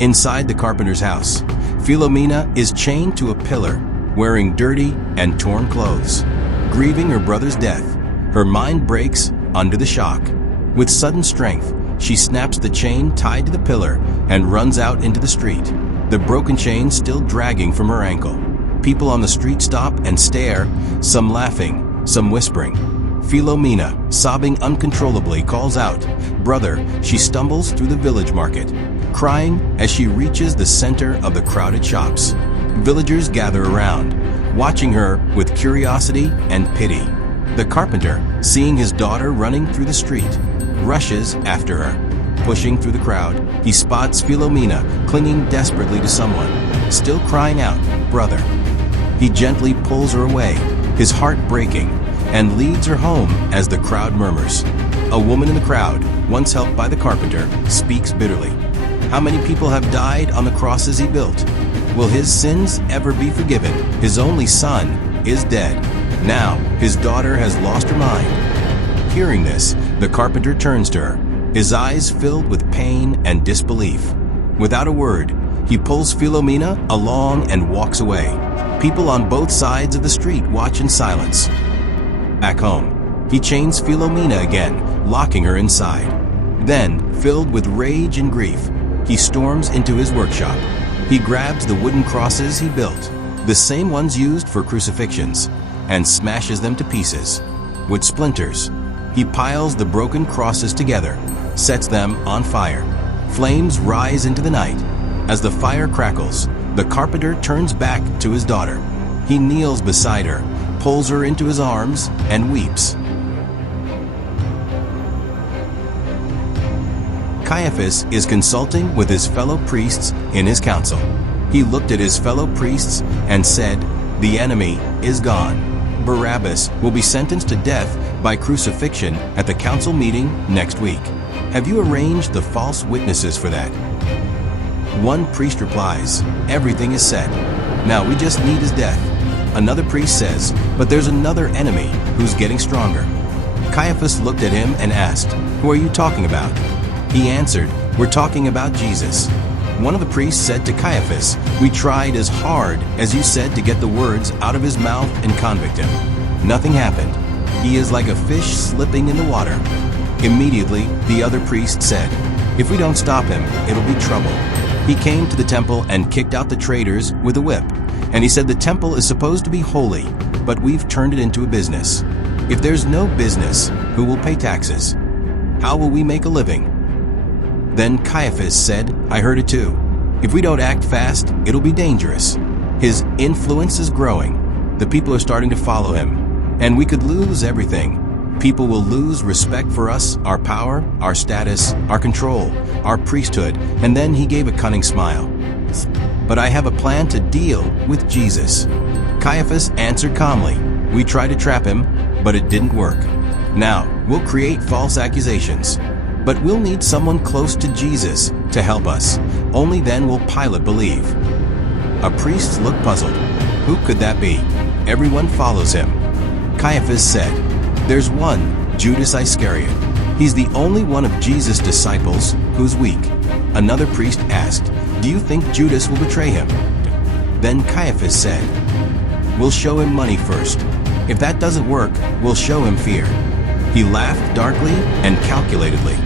Inside the carpenter's house, Philomena is chained to a pillar, wearing dirty and torn clothes. Grieving her brother's death, her mind breaks under the shock. With sudden strength, she snaps the chain tied to the pillar and runs out into the street, the broken chain still dragging from her ankle. People on the street stop and stare, some laughing, some whispering. Philomena, sobbing uncontrollably, calls out, "Brother!" She stumbles through the village market, crying as she reaches the center of the crowded shops. Villagers gather around, watching her with curiosity and pity. The carpenter, seeing his daughter running through the street, rushes after her. Pushing through the crowd, he spots Philomena clinging desperately to someone, still crying out, "Brother!" He gently pulls her away, his heart breaking, and leads her home as the crowd murmurs. A woman in the crowd, once helped by the carpenter, speaks bitterly. How many people have died on the crosses he built? Will his sins ever be forgiven? His only son is dead. Now his daughter has lost her mind. Hearing this, the carpenter turns to her, his eyes filled with pain and disbelief. Without a word, he pulls Philomena along and walks away. People on both sides of the street watch in silence. Back home, he chains Philomena again, locking her inside. Then, filled with rage and grief, he storms into his workshop. He grabs the wooden crosses he built, the same ones used for crucifixions, and smashes them to pieces. With splinters, he piles the broken crosses together, sets them on fire. Flames rise into the night. As the fire crackles, the carpenter turns back to his daughter. He kneels beside her, pulls her into his arms, and weeps. Caiaphas is consulting with his fellow priests in his council. He looked at his fellow priests and said, "The enemy is gone. Barabbas will be sentenced to death by crucifixion at the council meeting next week. Have you arranged the false witnesses for that?" One priest replies, "Everything is set. Now we just need his death." Another priest says, "But there's another enemy who's getting stronger." Caiaphas looked at him and asked, "Who are you talking about?" He answered, "We're talking about Jesus." One of the priests said to Caiaphas, "We tried as hard as you said to get the words out of his mouth and convict him. Nothing happened. He is like a fish slipping in the water." Immediately, the other priest said, "If we don't stop him, it'll be trouble." He came to the temple and kicked out the traitors with a whip. And he said, "The temple is supposed to be holy, but we've turned it into a business. If there's no business, who will pay taxes? How will we make a living?" Then Caiaphas said, "I heard it too. If we don't act fast, it'll be dangerous. His influence is growing. The people are starting to follow him, and we could lose everything. People will lose respect for us, our power, our status, our control, our priesthood." And then he gave a cunning smile. "But I have a plan to deal with Jesus." Caiaphas answered calmly, "We tried to trap him, but it didn't work. Now, we'll create false accusations. But we'll need someone close to Jesus to help us. Only then will Pilate believe." A priest looked puzzled. Who could that be? Everyone follows him. Caiaphas said, "There's one, Judas Iscariot. He's the only one of Jesus' disciples who's weak." Another priest asked, "Do you think Judas will betray him?" Then Caiaphas said, "We'll show him money first. If that doesn't work, we'll show him fear." He laughed darkly and calculatedly.